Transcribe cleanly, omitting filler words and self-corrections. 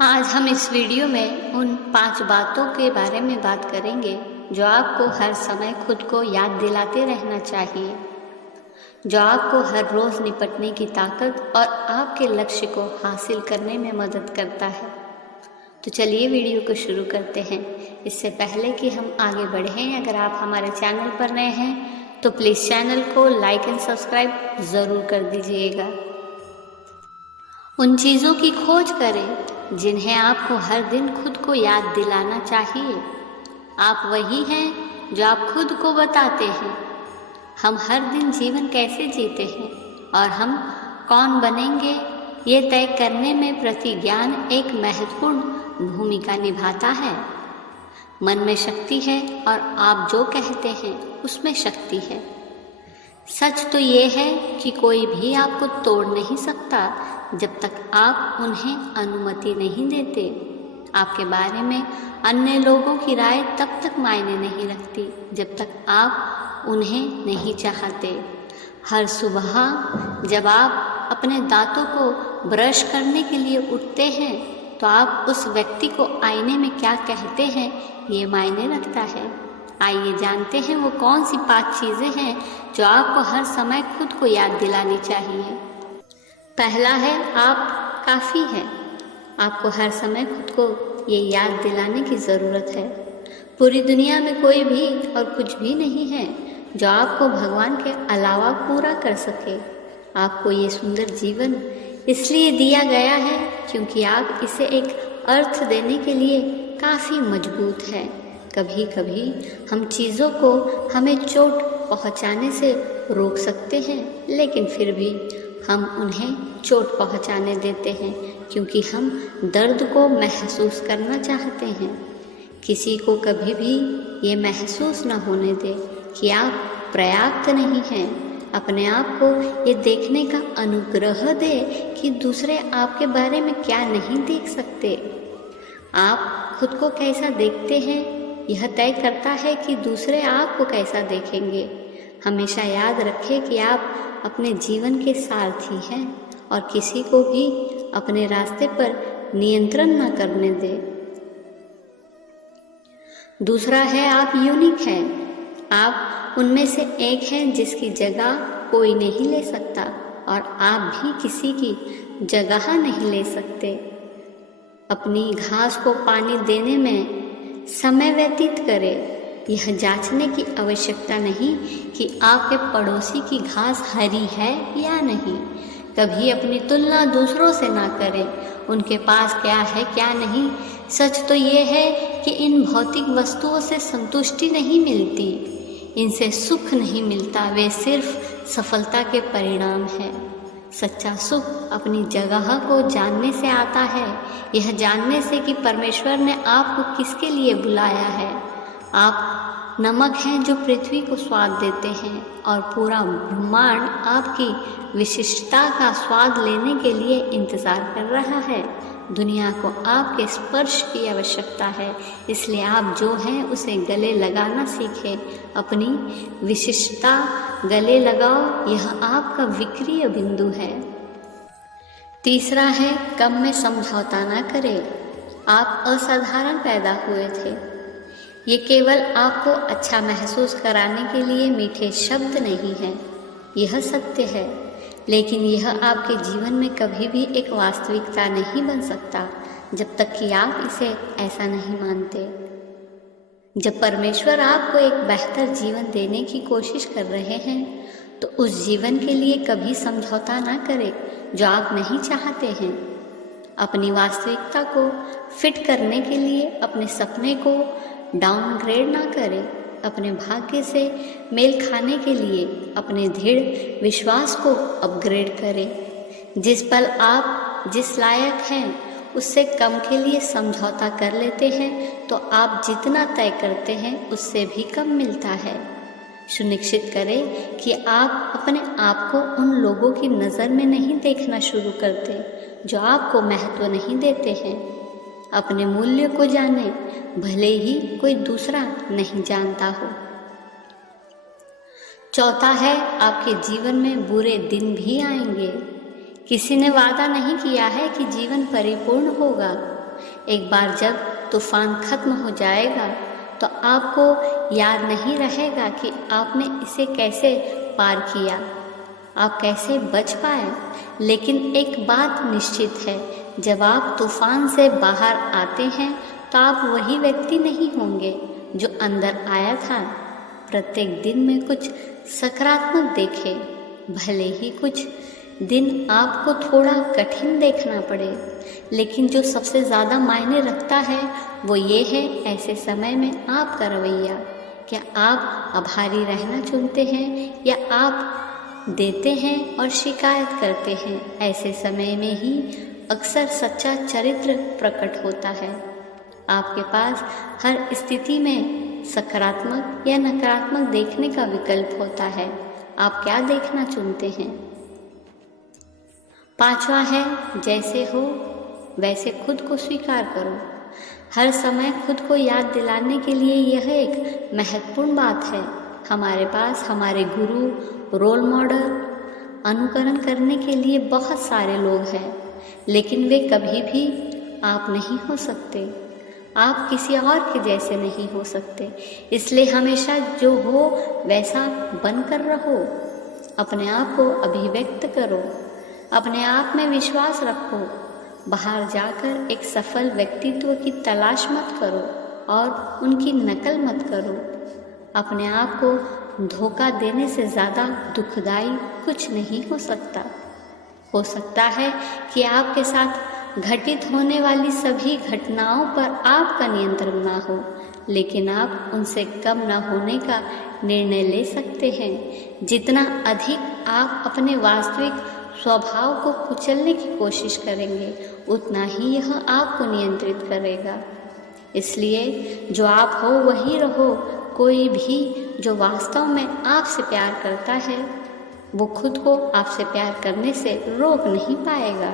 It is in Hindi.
आज हम इस वीडियो में उन 5 बातों के बारे में बात करेंगे जो आपको हर समय खुद को याद दिलाते रहना चाहिए, जो आपको हर रोज़ निपटने की ताकत और आपके लक्ष्य को हासिल करने में मदद करता है। तो चलिए वीडियो को शुरू करते हैं। इससे पहले कि हम आगे बढ़ें, अगर आप हमारे चैनल पर नए हैं तो प्लीज़ चैनल को लाइक एंड सब्सक्राइब ज़रूर कर दीजिएगा। उन चीज़ों की खोज करें जिन्हें आपको हर दिन खुद को याद दिलाना चाहिए। आप वही हैं जो आप खुद को बताते हैं। हम हर दिन जीवन कैसे जीते हैं और हम कौन बनेंगे, ये तय करने में प्रतिज्ञान एक महत्वपूर्ण भूमिका निभाता है। मन में शक्ति है और आप जो कहते हैं उसमें शक्ति है। सच तो ये है कि कोई भी आपको तोड़ नहीं सकता जब तक आप उन्हें अनुमति नहीं देते। आपके बारे में अन्य लोगों की राय तब तक मायने नहीं रखती जब तक आप उन्हें नहीं चाहते। हर सुबह जब आप अपने दांतों को ब्रश करने के लिए उठते हैं तो आप उस व्यक्ति को आईने में क्या कहते हैं ये मायने रखता है। आइए जानते हैं वो कौन सी 5 चीज़ें हैं जो आपको हर समय खुद को याद दिलानी चाहिए। पहला है, आप काफ़ी हैं। आपको हर समय खुद को ये याद दिलाने की ज़रूरत है। पूरी दुनिया में कोई भी और कुछ भी नहीं है जो आपको भगवान के अलावा पूरा कर सके। आपको ये सुंदर जीवन इसलिए दिया गया है क्योंकि आप इसे एक अर्थ देने के लिए काफ़ी मजबूत हैं। कभी कभी हम चीज़ों को हमें चोट पहुंचाने से रोक सकते हैं, लेकिन फिर भी हम उन्हें चोट पहुंचाने देते हैं क्योंकि हम दर्द को महसूस करना चाहते हैं। किसी को कभी भी ये महसूस न होने दें कि आप पर्याप्त नहीं हैं। अपने आप को ये देखने का अनुग्रह दें कि दूसरे आपके बारे में क्या नहीं देख सकते। आप खुद को कैसा देखते हैं यह तय करता है कि दूसरे आपको कैसा देखेंगे। हमेशा याद रखें कि आप अपने जीवन के सारथी हैं और किसी को भी अपने रास्ते पर नियंत्रण न करने दें। दूसरा है, आप यूनिक हैं। आप उनमें से एक हैं जिसकी जगह कोई नहीं ले सकता और आप भी किसी की जगह नहीं ले सकते। अपनी घास को पानी देने में समय व्यतीत करें। यह जांचने की आवश्यकता नहीं कि आपके पड़ोसी की घास हरी है या नहीं। कभी अपनी तुलना दूसरों से ना करें, उनके पास क्या है क्या नहीं। सच तो ये है कि इन भौतिक वस्तुओं से संतुष्टि नहीं मिलती, इनसे सुख नहीं मिलता, वे सिर्फ सफलता के परिणाम हैं। सच्चा सुख अपनी जगह को जानने से आता है, यह जानने से कि परमेश्वर ने आपको किसके लिए बुलाया है। आप नमक हैं जो पृथ्वी को स्वाद देते हैं और पूरा ब्रह्मांड आपकी विशिष्टता का स्वाद लेने के लिए इंतज़ार कर रहा है। दुनिया को आपके स्पर्श की आवश्यकता है, इसलिए आप जो हैं उसे गले लगाना सीखें। अपनी विशिष्टता गले लगाओ, यह आपका विक्रय बिंदु है। तीसरा है, कम में समझौता ना करें। आप असाधारण पैदा हुए थे। ये केवल आपको अच्छा महसूस कराने के लिए मीठे शब्द नहीं हैं, यह सत्य है, लेकिन यह आपके जीवन में कभी भी एक वास्तविकता नहीं बन सकता जब तक कि आप इसे ऐसा नहीं मानते। जब परमेश्वर आपको एक बेहतर जीवन देने की कोशिश कर रहे हैं तो उस जीवन के लिए कभी समझौता ना करें जो आप नहीं चाहते हैं। अपनी वास्तविकता को फिट करने के लिए अपने सपने को डाउनग्रेड ना करें। अपने भाग्य से मेल खाने के लिए अपने दृढ़ विश्वास को अपग्रेड करें। जिस पल आप जिस लायक हैं उससे कम के लिए समझौता कर लेते हैं तो आप जितना तय करते हैं उससे भी कम मिलता है। सुनिश्चित करें कि आप अपने आप को उन लोगों की नज़र में नहीं देखना शुरू करते जो आपको महत्व नहीं देते हैं। अपने मूल्य को जानें, भले ही कोई दूसरा नहीं जानता हो। चौथा है, आपके जीवन में बुरे दिन भी आएंगे। किसी ने वादा नहीं किया है कि जीवन परिपूर्ण होगा। एक बार जब तूफान खत्म हो जाएगा तो आपको याद नहीं रहेगा कि आपने इसे कैसे पार किया, आप कैसे बच पाए। लेकिन एक बात निश्चित है, जब आप तूफान से बाहर आते हैं तो आप वही व्यक्ति नहीं होंगे जो अंदर आया था। प्रत्येक दिन में कुछ सकारात्मक देखें, भले ही कुछ दिन आपको थोड़ा कठिन देखना पड़े, लेकिन जो सबसे ज़्यादा मायने रखता है वो ये है ऐसे समय में आपका रवैया। क्या आप आभारी रहना चुनते हैं या आप देते हैं और शिकायत करते हैं? ऐसे समय में ही अक्सर सच्चा चरित्र प्रकट होता है। आपके पास हर स्थिति में सकारात्मक या नकारात्मक देखने का विकल्प होता है। आप क्या देखना चुनते हैं? पांचवा है, जैसे हो वैसे खुद को स्वीकार करो। हर समय खुद को याद दिलाने के लिए यह एक महत्वपूर्ण बात है। हमारे पास हमारे गुरु, रोल मॉडल, अनुकरण करने के लिए बहुत सारे लोग हैं, लेकिन वे कभी भी आप नहीं हो सकते। आप किसी और के जैसे नहीं हो सकते। इसलिए हमेशा जो हो वैसा बनकर रहो। अपने आप को अभिव्यक्त करो, अपने आप में विश्वास रखो। बाहर जाकर एक सफल व्यक्तित्व की तलाश मत करो और उनकी नकल मत करो। अपने आप को धोखा देने से ज़्यादा दुखदाई कुछ नहीं हो सकता। हो सकता है कि आपके साथ घटित होने वाली सभी घटनाओं पर आपका नियंत्रण ना हो, लेकिन आप उनसे कम न होने का निर्णय ले सकते हैं। जितना अधिक आप अपने वास्तविक स्वभाव को कुचलने की कोशिश करेंगे, उतना ही यह आपको नियंत्रित करेगा। इसलिए जो आप हो वही रहो। कोई भी जो वास्तव में आपसे प्यार करता है वो खुद को आपसे प्यार करने से रोक नहीं पाएगा।